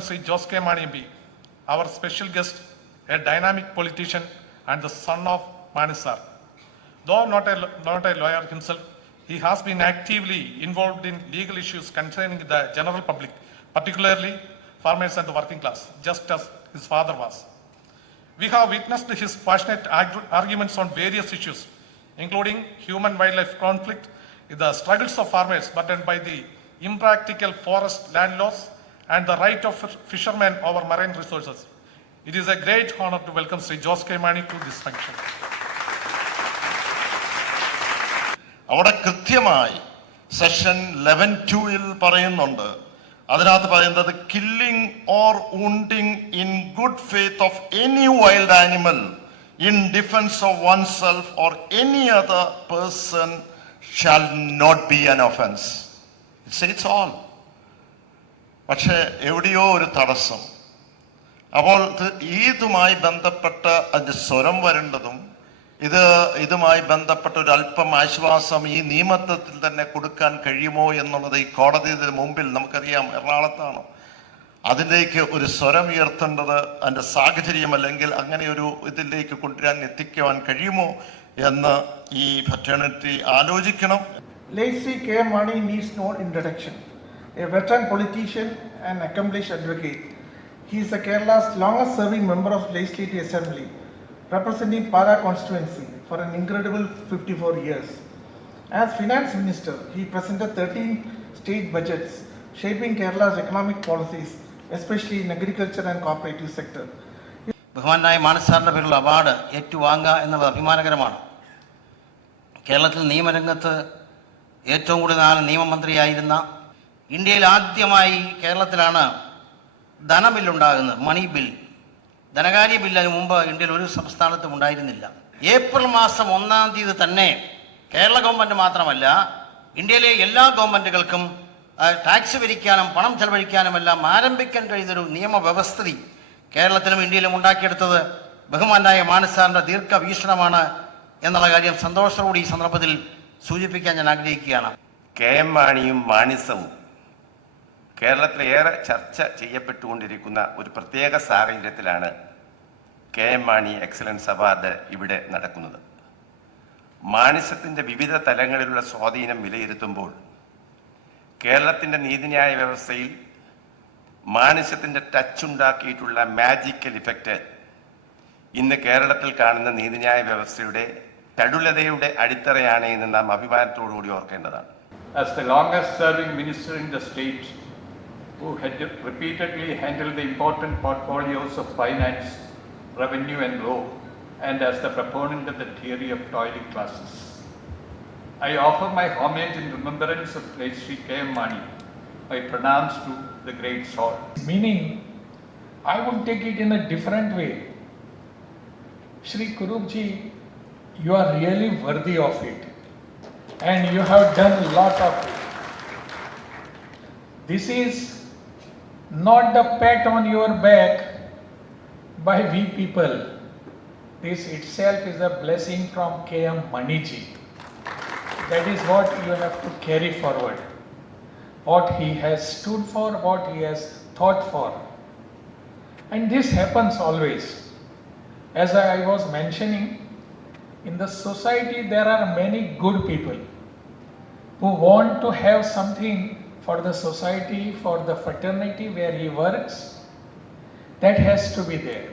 welcome Sri Jose K. Mani MP, our special guest, a dynamic politician and the son of Mani sir. Though not a lawyer himself, he has been actively involved in legal issues concerning the general public, particularly farmers and the working class, just as his father was. We have witnessed his passionate arguments on various issues, including human-wildlife conflict, the struggles of farmers burdened by the impractical forest land laws, and the right of fishermen over marine resources. It is a great honor to welcome Sri Jose K. Mani to this function. അവിടെ കൃത്യമായി session 11(2)ൽ പറയുന്നുണ്ട്, അതിനകത്ത് പറയുന്നത് killing or wounding in good faith of any wild animal in defense of oneself or any other person shall not be an offense. It says all. പക്ഷെ എവിടെയോ ഒരു തടസ്സം. അപ്പോൾ ഇതുമായി ബന്ധപ്പെട്ട് അതിന്റെ സ്വരം വരേണ്ടതും ഇതുമായി ബന്ധപ്പെട്ട ഒരു അല്പം ആശ്വാസം ഈ നിയമത്തിൽ തന്നെ കൊടുക്കാൻ കഴിയുമോ എന്നുള്ളത് ഈ കോടതിയുടെ മുമ്പിൽ നമുക്കറിയാം എറണാകുളത്താണ്. അതിലേക്ക് ഒരു സ്വരം ഉയർത്തേണ്ടത് അതിൻ്റെ സാഹചര്യം അല്ലെങ്കിൽ അങ്ങനെ ഒരു ഇതിലേക്ക് എത്തിക്കുവാൻ കഴിയുമോ എന്ന് ഈ ഫെറ്റേണിറ്റി ആലോചിക്കണം. Late Sri K. Mani needs no introduction. A veteran politician and accomplished advocate, he is Kerala's longest serving member of Legislative Assembly, representing Para constituency for an incredible 54 years. As Finance Minister, he presented 13 state budgets shaping Kerala's economic policies, especially in agriculture and cooperative sector. ബഹുമാനായ മാനസാറിന്റെ പേരിലുള്ള award ഏറ്റുവാങ്ങുക എന്നുള്ളത് അഭിമാനകരമാണ്. കേരളത്തിൽ നിയമരംഗത്ത് ഏറ്റവും കൂടുതൽ നിയമമന്ത്രിയായിരുന്ന, ഇന്ത്യയിൽ ആദ്യമായി കേരളത്തിലാണ് ധനബില്ലുണ്ടാകുന്നത്, money bill. ധനകാര്യ ബില്ലിന് മുമ്പ് ഇന്ത്യയിൽ ഒരു സംസ്ഥാനത്തും ഉണ്ടായിരുന്നില്ല. ഏപ്രിൽ മാസം 1-ാം തീയതി തന്നെ കേരള ഗവൺമെൻറ് മാത്രമല്ല ഇന്ത്യയിലെ എല്ലാ ഗവൺമെൻറ്റുകൾക്കും ടാക്സ് പിരിക്കാനും പണം ചെലവഴിക്കാനുമെല്ലാം ആരംഭിക്കാൻ കഴിയുന്നൊരു നിയമവ്യവസ്ഥിതി കേരളത്തിലും ഇന്ത്യയിലും ഉണ്ടാക്കിയെടുത്തത് ബഹുമാനായ മാനസാറിൻ്റെ ദീർഘവീക്ഷണമാണ് എന്നുള്ള കാര്യം സന്തോഷത്തോടെ ഈ സന്ദർഭത്തിൽ സൂചിപ്പിക്കാൻ ഞാൻ ആഗ്രഹിക്കുകയാണ്. കെ എം മാണിയും മാണിസവും കേരളത്തിലേറെ ചർച്ച ചെയ്യപ്പെട്ടുകൊണ്ടിരിക്കുന്ന ഒരു പ്രത്യേക സാഹചര്യത്തിലാണ് K M Mani excellence award ഇവിടെ നടക്കുന്നത്. മാണിസത്തിൻ്റെ വിവിധ തലങ്ങളിലുള്ള സ്വാധീനം വിലയിരുത്തുമ്പോൾ കേരളത്തിൻ്റെ നീതിന്യായ വ്യവസ്ഥയിൽ മാണിസത്തിൻ്റെ ടച്ച് ഉണ്ടാക്കിയിട്ടുള്ള മാജിക്കൽ ഇഫക്റ്റ് ഇന്ന് കേരളത്തിൽ കാണുന്ന നീതിന്യായ വ്യവസ്ഥയുടെ ചടുലതയുടെ അടിത്തറയാണ് എന്ന് നാം അഭിമാനത്തോടുകൂടി ഓർക്കേണ്ടതാണ്. As the longest serving minister in the state, who had repeatedly handled the important portfolios of finance, revenue and law, and as the proponent of the theory of toiling classes, I offer my homage in remembrance of late Sri K. M. Mani. I pronounce to the great soul. Meaning, I would take it in a different way. Shri Kurupji, you are really worthy of it, and you have done a lot of it. This is not the pat on your back by we people. This itself is a blessing from K. M. Maniji. That is what you have to carry forward. What he has stood for, what he has thought for. And this happens always. As I was mentioning, in the society there are many good people who want to have something for the society, for the fraternity where he works. That has to be there.